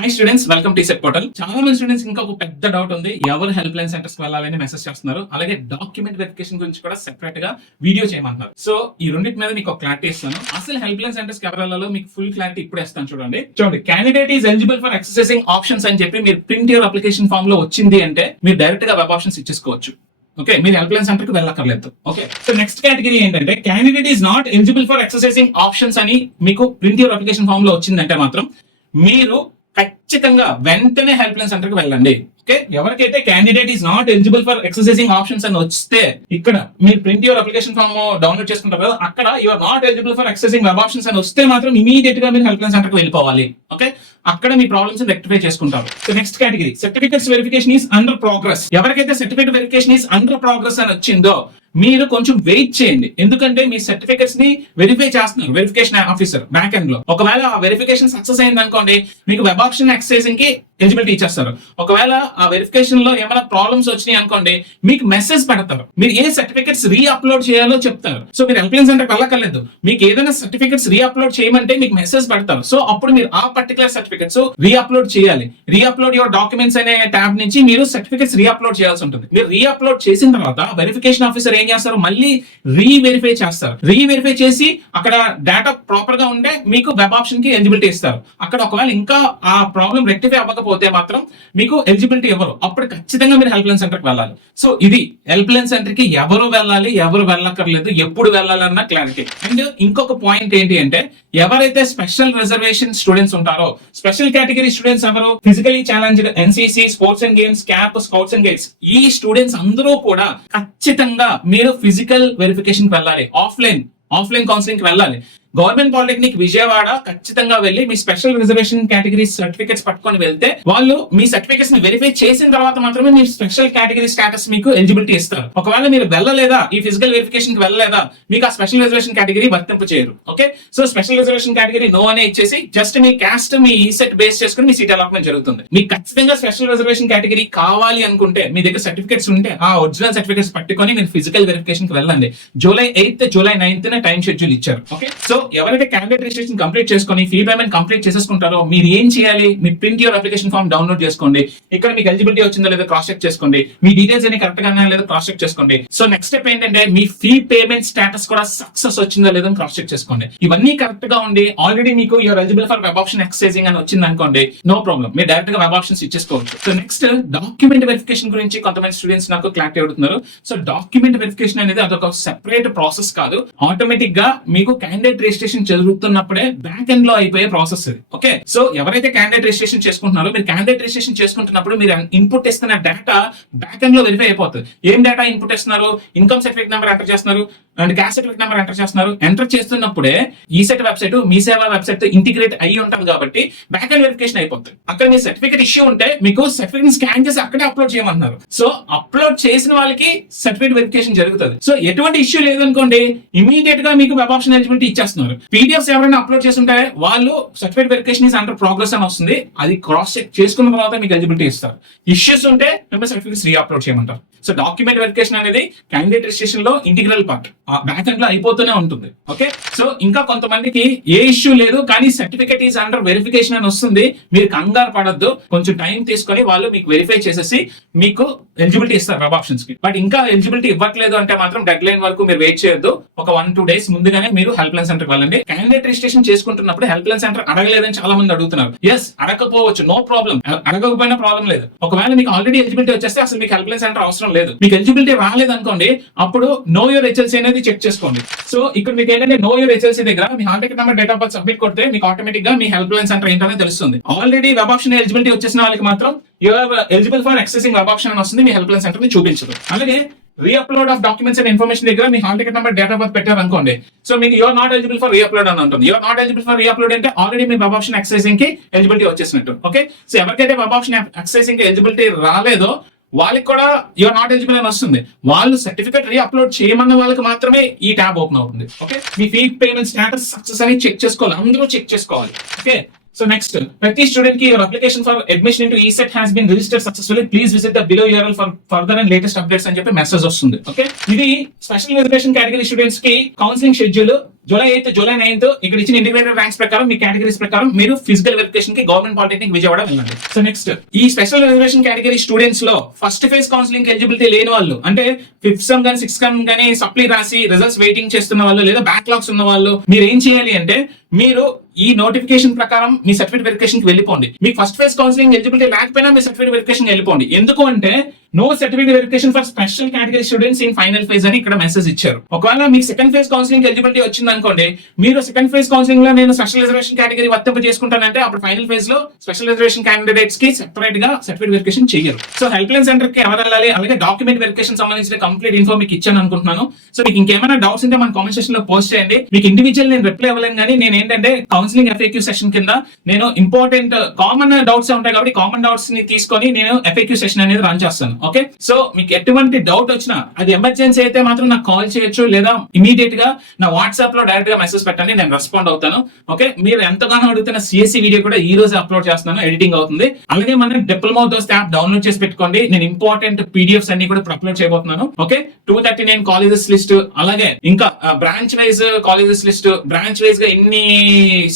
Hi students welcome T set portal చాలా మంది students ఇంకా ఒక పెద్ద డౌట్ ఉంది. ఎవరు హెల్ప్ లైన్ సెంటర్స్ వెళ్ళాలని మెసేజ్ చేస్తున్నారు? అలాగే డాక్యుమెంట్ వెరిఫికేషన్ గురించి కూడా సెపరేట్గా వీడియో చేయమంటున్నారు. సో ఈ రెండింటి మీద మీకు క్లారిటీ ఇస్తాను. అసలు హెల్ప్ లైన్ సెంటర్స్కి ఎవరు వెళ్ళాలో మీకు ఫుల్ క్లారిటీ ఇప్పుడు ఇస్తాను చూడండి. చూడండి candidate is eligible for exercising options అని చెప్పి మీరు ప్రింట్ యువర్ అప్లికేషన్ ఫామ్లో వచ్చింది అంటే మీరు డైరెక్ట్గా వెబ్ ఆప్షన్స్ ఇచ్చేసుకోవచ్చు. ఓకే మీరు హెల్ప్ లైన్ సెంటర్కి వెళ్ళక్కర్లేదు. ఓకే సో నెక్స్ట్ కేటగిరీ ఏంటంటే candidate is not eligible for exercising options అని మీకు ప్రింట్ యువర్ అప్లికేషన్ ఫామ్లో వచ్చిందంటే మాత్రం మీరు ఖచ్చితంగా వెంటనే హెల్ప్ లైన్ సెంటర్కి వెళ్ళండి. ఓకే ఎవరికైతే candidate is not eligible for exercising options అని వస్తే ఇక్కడ మీరు print your application form download చేసుకుంటారు కదా అక్కడ your not eligible for exercising web options అని వస్తే మాత్రం ఇమీడియట్గా మీరు హెల్ప్ లైన్ సెంటర్కి వెళ్ళిపోవాలి. ఓకే అక్కడ మీ ప్రాబ్లమ్స్ రెక్టిఫై చేసుకుంటారు. So next category certificates verification is under progress ఎవరికైతే certificate verification is under progress అని వచ్చిందో మీరు కొంచెం వెయిట్ చేయండి. ఎందుకంటే మీ సర్టిఫికెట్స్ని వెరిఫై చేస్తున్నారు వెరిఫికేషన్ ఆఫీసర్ బ్యాక్ ఎండ్లో. ఒకవేళ ఆ వెరిఫికేషన్ సక్సెస్ అయింది అనుకోండి మీకు వెబ్ ఆప్షన్ ఎక్సైజింగ్కి ఎలిజిబిలిటీ ఇచ్చేస్తారు. ఒకవేళ ఆ వెరిఫికేషన్లో ఏమైనా ప్రాబ్లమ్స్ వచ్చినాయి అనుకోండి మీకు మెసేజ్ పెడతారు. మీరు ఏ సర్టిఫికెట్స్ రీ అప్లోడ్ చేయాలో చెప్తారు. సో మీరు హెల్ప్ లైన్ సెంటర్ మీకు ఏదైనా సర్టిఫికెట్స్ రీ అప్లోడ్ చేయమంటే మీకు మెసేజ్ పెడతారు. సో అప్పుడు మీరు ఆ పర్టికులర్ సర్టిఫికెట్స్ రీ అప్లోడ్ చేయాలి. రీ అప్లోడ్ యువర్ డాక్యుమెంట్స్ అనే ట్యాబ్ నుంచి మీరు సర్టిఫికెట్స్ రీ అప్లోడ్ చేయాల్సి ఉంటుంది. మీరు రీ అప్లోడ్ చేసిన తర్వాత వెరిఫికేషన్ ఆఫీసర్ ఏం చేస్తారు? మళ్ళీ రీ వెరిఫై చేస్తారు. రీ వెరిఫై చేసి అక్కడ డేటా ప్రాపర్గా ఉంటే మీకు వెబ్ ఆప్షన్కి ఎలిజిబిలిటీ ఇస్తారు. అక్కడ ఒకవేళ ఇంకా ఆ ప్రాబ్లం రెక్టిఫై అవ్వకపోతే మాత్రం మీకు ఎలిజిబిలిటీ ఇవ్వరు. అప్పుడు ఖచ్చితంగా మీరు హెల్ప్ లైన్ సెంటర్కి వెళ్ళాలి. సో ఇది హెల్ప్ లైన్ సెంటర్కి ఎవరు వెళ్ళాలి ఎవరు వెళ్ళక్కర్లేదు ఎప్పుడు వెళ్ళాలన్న క్లారిటీ అండ్ ఇంకొక పాయింట్ ఏంటి అంటే ఎవరైతే స్పెషల్ రిజర్వేషన్ స్టూడెంట్స్ ఉంటారో స్పెషల్ కేటగిరీ స్టూడెంట్స్ ఎవరు? Physically challenged NCC sports and games CAP scouts and guides ఈ స్టూడెంట్స్ అందరూ కూడా ఖచ్చితంగా మీరు ఫిజికల్ వెరిఫికేషన్కి వెళ్ళాలి. ఆఫ్లైన్ ఆఫ్లైన్ కౌన్సిలింగ్కి వెళ్ళాలి. గవర్నమెంట్ పాలిటెక్నిక్ విజయవాడ ఖచ్చితంగా వెళ్ళి మీ స్పెషల్ రిజర్వేషన్ కేటగిరీ సర్టిఫికేట్స్ పట్టుకొని వెళ్తే వాళ్ళు మీ సర్టిఫికేట్స్ని వెరిఫై చేసిన తర్వాత మాత్రమే మీ స్పెషల్ కేటగిరీ స్టేటస్ మీకు ఎలిజిబిలిటీ ఇస్తారు. ఒకవేళ మీరు వెళ్ళలేదా ఈ ఫిజికల్ వెరిఫికేషన్కి వెళ్ళలేదా మీకు ఆ స్పెషల్ రిజర్వేషన్ కేటగిరీ వర్తింపు చేయరు. Okay? So special reservation category no అనే ఇచ్చేసి జస్ట్ మీ క్యాస్ట్ మీ ఈ సెట్ బేస్ చేసుకుని మీ సీట్ అలాట్మెంట్ జరుగుతుంది. మీకు ఖచ్చితంగా స్పెషల్ రిజర్వేషన్ కేటగిరీ కావాలి అనుకుంటే మీ దగ్గర సర్టిఫికేట్స్ ఉంటే ఆ ఒరిజినల్ సర్టిఫికేట్స్ పట్టుకొని మీరు ఫిజికల్ వెరిఫికేషన్కి వెళ్ళండి. July eighth July ninth time schedule ఇచ్చారు. ఓకే? సో ఎవరైతే క్యాండిడేట్ రిజిస్ట్రేషన్ కంప్లీట్ చేసుకొని ఫీ పేమెంట్ కంప్లీట్ చేసేసుకుంటారో మీరు ఏం చేయాలి? మీ print your application form download చేసుకోండి. ఇక్కడ మీకు ఎలిజిబిలిటీ వచ్చిందో లేదో క్రాస్ చెక్ చేసుకోండి. మీ డీటెయిల్స్ అన్ని కరెక్ట్గా లేదో క్రాస్ చెక్ చేసుకోండి. సో నెక్స్ట్ స్టెప్ ఏంటంటే మీ ఫీ పేమెంట్ స్టేటస్ కూడా సక్సెస్ వచ్చిందో లేదో క్రాస్ చెక్ చేసుకోండి. ఇవన్నీ కరెక్ట్గా ఉండి ఆల్రెడీ మీకు your eligible for web option exercising అని వచ్చింది అనుకోండి నో ప్రాబ్లం మీరు డైరెక్ట్గా వెబ్ ఆప్షన్స్ ఇచ్చేసుకోవచ్చు. సో నెక్స్ట్ డాక్యుమెంట్ వెరిఫికేషన్ గురించి కొంతమంది స్టూడెంట్స్ నాకు క్లారిటీ అడుగుతున్నారు. సో డాక్యుమెంట్ వెరిఫికేషన్ అనేది అదొక సెపరేట్ ప్రాసెస్ కాదు. ఆటోమేటిక్గా మీకు క్యాండిడేట్ రిజిస్ట్రేషన్ జరుగుతున్నప్పుడే బ్యాక్ ఎండ్లో అయిపోయే ప్రాసెస్ ఇది. ఓకే సో ఎవరైతే క్యాండిడేట్ రిజిస్ట్రేషన్ చేసుకుంటున్నారో మీరు క్యాండిడేట్ రిజిస్ట్రేషన్ చేసుకుంటున్నప్పుడు మీరు ఇన్పుట్ ఇస్తున్న డేటా బ్యాక్ ఎండ్లో వెరిఫై అయిపోతుంది. ఏం డేటా ఇన్పుట్ ఇస్తున్నారు? ఇన్కమ్ సర్టిఫికేట్ నెంబర్ ఎంటర్ చేస్తున్నారు? And caste certificate number enter చేస్తున్నారు? ఎంటర్ చేస్తున్నప్పుడే ఈ సెట్ వెబ్సైట్ మీ సేవ వెబ్సైట్తో ఇంటిగ్రేట్ అయ్యి ఉంటుంది కాబట్టి బ్యాక్ ఎండ్ వెరిఫికేషన్ అయిపోతుంది. అక్కడ మీ సర్టిఫికేట్ ఇష్యూ ఉంటే మీకు సర్టిఫికేట్ స్కాన్ చేసి అక్కడే అప్లోడ్ చేయమంటున్నారు. సో అప్లోడ్ చేసిన వాళ్ళకి సర్టిఫికేట్ వెరిఫికేషన్ జరుగుతుంది. సో ఎటువంటి ఇష్యూ లేదనుకోండి ఇమీడియట్గా మీకు వెబ్ ఆప్షన్ ఎలిజిబిలిటీ ఇచ్చేస్తున్నారు. పీడిఎఫ్స్ ఎవరైనా అప్లోడ్ చేస్తుంటే వాళ్ళు certificate verification is under progress అని వస్తుంది. అది క్రాస్ చెక్ చేసుకున్న తర్వాత మీకు ఎలిజిబిలిటీ ఇస్తారు. ఇష్యూస్ ఉంటే మిమ్మల్ని సర్టిఫికేట్స్ రీ అప్లోడ్ చేయమంటారు. సో డాక్యుమెంట్ వెరిఫికేషన్ అనేది క్యాండిడేట్ రిజిస్ట్రేషన్లో ఇంటిగ్రల్ పార్ట్ బ్యాక్ ఎండ్లో అయిపోతూనే ఉంటుంది. ఓకే సో ఇంకా కొంతమందికి ఏ ఇష్యూ లేదు కానీ సర్టిఫికేట్ ఈస్ అండర్ వెరిఫికేషన్ అని వస్తుంది. మీరు కంగారు పడద్దు. కొంచెం టైం తీసుకొని వాళ్ళు మీకు వెరిఫై చేసేసి మీకు ఎలిజిబిలిటీ ఇస్తారు వెబ్ ఆప్షన్స్కి. బట్ ఇంకా ఎలిజిబిలిటీ ఇవ్వట్లేదు అంటే మాత్రం డెడ్ లైన్ వరకు మీరు వెయిట్ చేయొద్దు. ఒక వన్ టూ డేస్ ముందుగానే మీరు హెల్ప్ లైన్ సెంటర్ వెళ్ళండి క్యాండిడేట్ రిజిస్ట్రేషన్ చేసుకుంటున్నప్పుడు హెల్ప్ లైన్ సెంటర్ అడగలేదని చాలా మంది అడుగుతున్నారు. ఎస్ అడగకపోవచ్చు నో ప్రాబ్లం అడగకపోయినా ప్రాబ్లం లేదు. ఒకవేళ మీకు ఆల్రెడీ ఎలిజిబిలిటీ వచ్చేస్తే అసలు మీకు హెల్ప్ లైన్ సెంటర్ అవసరం లేదు. మీకు ఎలిజిబిలిటీ రాలేదు అనుకోండి అప్పుడు నో యూర్ హెచ్ఎల్సీ అనేది చెక్ చేసుకోండి. సో ఇక్కడ మీకు ఏంటంటే నో యూర్ హెచ్ఎల్సీ దగ్గర మీ hall number date of birth submit కొడితే మీకు ఆటోమేటిక్గా మీ హెల్ప్ లైన్ సెంటర్ ఏంటనే తెలుస్తుంది. ఆల్రెడీ వెబ్ ఆప్షన్ ఎలిజిబిలిటీ వచ్చేసిన వాళ్ళకి మాత్రం you're eligible for accessing web option అని వస్తుంది మీ హెల్ప్ లైన్ సెంటర్ని చూపించదు. అలాగే reupload of documents and information దగ్గర మీ hall ticket number date of birth పెట్టారు అనుకోండి సో మీకు you're not eligible for reupload అని ఉంటుంది you're not eligible for reupload అంటే ఆల్రెడీ మీ వెబ్ ఆప్షన్ ఎక్సైజింగ్కి ఎలిజిబిలిటీ వచ్చేసినట్టు. ఓకే సో ఎవరికైతే వెబ్ ఆప్షన్ ఎక్సైజింగ్కి ఎలిజిబిలిటీ రాలేదో వాళ్ళకి కూడా యూఆర్ నాట్ ఎలిజిబుల్ అని వస్తుంది. వాళ్ళు సర్టిఫికేట్ రీ అప్లోడ్ చేయమన్న వాళ్ళకి మాత్రమే ఈ ట్యాబ్ ఓపెన్ అవుతుంది. ఓకే మీ ఫీ పేమెంట్ స్టేటస్ సక్సెస్ అని చెక్ చేసుకోవాలి. అందరూ చెక్ చేసుకోవాలి. ఓకే సో నెక్స్ట్ ప్రతి స్టూడెంట్కి your application for admission into ECET has has been registered successfully please visit the below level for further and latest updates అని చెప్పి message వస్తుంది. Okay ఇది స్పెషల్ రిజర్వేషన్ కేటగిరీ స్టూడెంట్స్కి counselling schedule July eighth July ninth ఇక్కడ ఇచ్చిన integrated ranks ప్రకారం మీ categories ప్రకారం మీరు ఫిజికల్ వెరిఫికేషన్కి గవర్నమెంట్ పాలిటెక్నిక్ విజయవాడ వెళ్ళండి సో నెక్స్ట్ ఈ స్పెషల్ రిజర్వేషన్ కేటగిరీ స్టూడెంట్స్లో ఫస్ట్ ఫేజ్ కౌన్సిలింగ్ ఎలిజిబిలిటీ లేని వాళ్ళు అంటే ఫిఫ్త్ సమ్ కానీ సిక్స్త్ సమ్ కానీ సప్లీ రాసి రిజల్ట్స్ వెయిటింగ్ చేస్తున్న వాళ్ళు లేదా బ్యాక్లాగ్స్ ఉన్న వాళ్ళు మీరు ఏం చేయాలి అంటే మీరు ఈ నోటిఫికేషన్ ప్రకారం మీ సర్టిఫికేట్ వెరిఫికేషన్ వెళ్ళిపోండి. మీకు ఫస్ట్ ఫేజ్ కౌన్సిలింగ్ ఎలిజిబిలిటీ లేకపోయినా మీ సర్టిఫికేట్ వెరిఫికేషన్ వెళ్ళిపోండి. ఎందుకు అంటే no certificate verification for special category students in final phase అని ఇక్కడ మెసేజ్ ఇచ్చారు. ఒకవేళ మీకు సెకండ్ ఫేజ్ కౌన్సిలింగ్ ఎలిజిబిలిటీ వచ్చింది అనుకోండి మీరు సెకండ్ ఫేజ్ కౌన్సిలింగ్లో నేను స్పెషల్ రిజర్వేషన్ కేటగిరీ వర్తింప చేసుకుంటానంటే అప్పుడు ఫైనల్ ఫేజ్లో స్పెషల్ రిజర్వేషన్ క్యాండిడేట్స్కి సెపరేట్గా సర్టిఫికేట్ వెరిఫికేషన్ చేయరు. సో హెల్ప్ లైన్ సెంటర్కి ఎవరు వెళ్ళాలి? అలాగే డాక్యుమెంట్ వెరిఫికేషన్ సంబంధించిన కంప్లీట్ ఇన్ఫో మీకు ఇచ్చాను అనుకుంటున్నాను. సో మీకు ఇంకేమైనా డౌట్స్ ఉంటే మన కామెంట్ సెక్షన్లో పోస్ట్ చేయండి. మీకు ఇండివిజువల్ నేను రిప్లై ఇవ్వలేను కానీ నేను ఏంటంటే కౌన్సిలింగ్ ఎఫ్ఏక్యూ సెషన్ కింద నేను ఇంపార్టెంట్ కామన్ డౌట్స్ ఉంటాయి కాబట్టి కామన్ డౌట్స్ని తీసుకొని నేను ఎఫ్ఏక్యూ సెషన్ అనేది రన్ చేస్తాను. ఓకే సో మీకు ఎటువంటి డౌట్ వచ్చినా అది ఎమర్జెన్సీ అయితే మాత్రం నాకు కాల్ చేయొచ్చు లేదా ఇమీడియట్గా నా వాట్సాప్లో డైరెక్ట్గా మెసేజ్ పెట్టండి నేను రెస్పాండ్ అవుతాను. ఓకే మీరు ఎంతగానో అడుగుతున్న సిఎస్సి వీడియో కూడా ఈ రోజు అప్లోడ్ చేస్తున్నాను ఎడిటింగ్ అవుతుంది. అలాగే మన డిప్లొమా దోస్త్ యాప్ డౌన్లోడ్ చేసి పెట్టుకోండి. నేను ఇంపార్టెంట్ పీడిఎఫ్స్ అన్ని కూడా అప్లోడ్ చేయబోతున్నాను. Okay two thirty nine colleges list అలాగే ఇంకా branch wise colleges list branch వైజ్గా ఎన్ని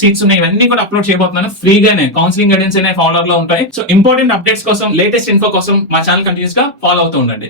సీట్స్ ఉన్నాయి ఇవన్నీ కూడా అప్లోడ్ చేయబోతున్నాను. ఫ్రీగానే కౌన్సిలింగ్ గైడెన్స్ అనే ఫాలోవర్లో ఉంటాయి. సో ఇంపార్టెంట్ అప్డేట్స్ కోసం లేటెస్ట్ ఇన్ఫో కోసం మా ఛానల్ కంటిన్యూస్ గా ఫాలో అవుతూ ఉండండి.